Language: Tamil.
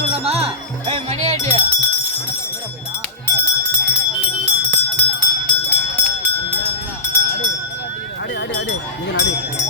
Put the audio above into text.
சொல்லலாமா? ஏய் மணியாட்டி அடி அடி அடி. நீங்கள் அடி.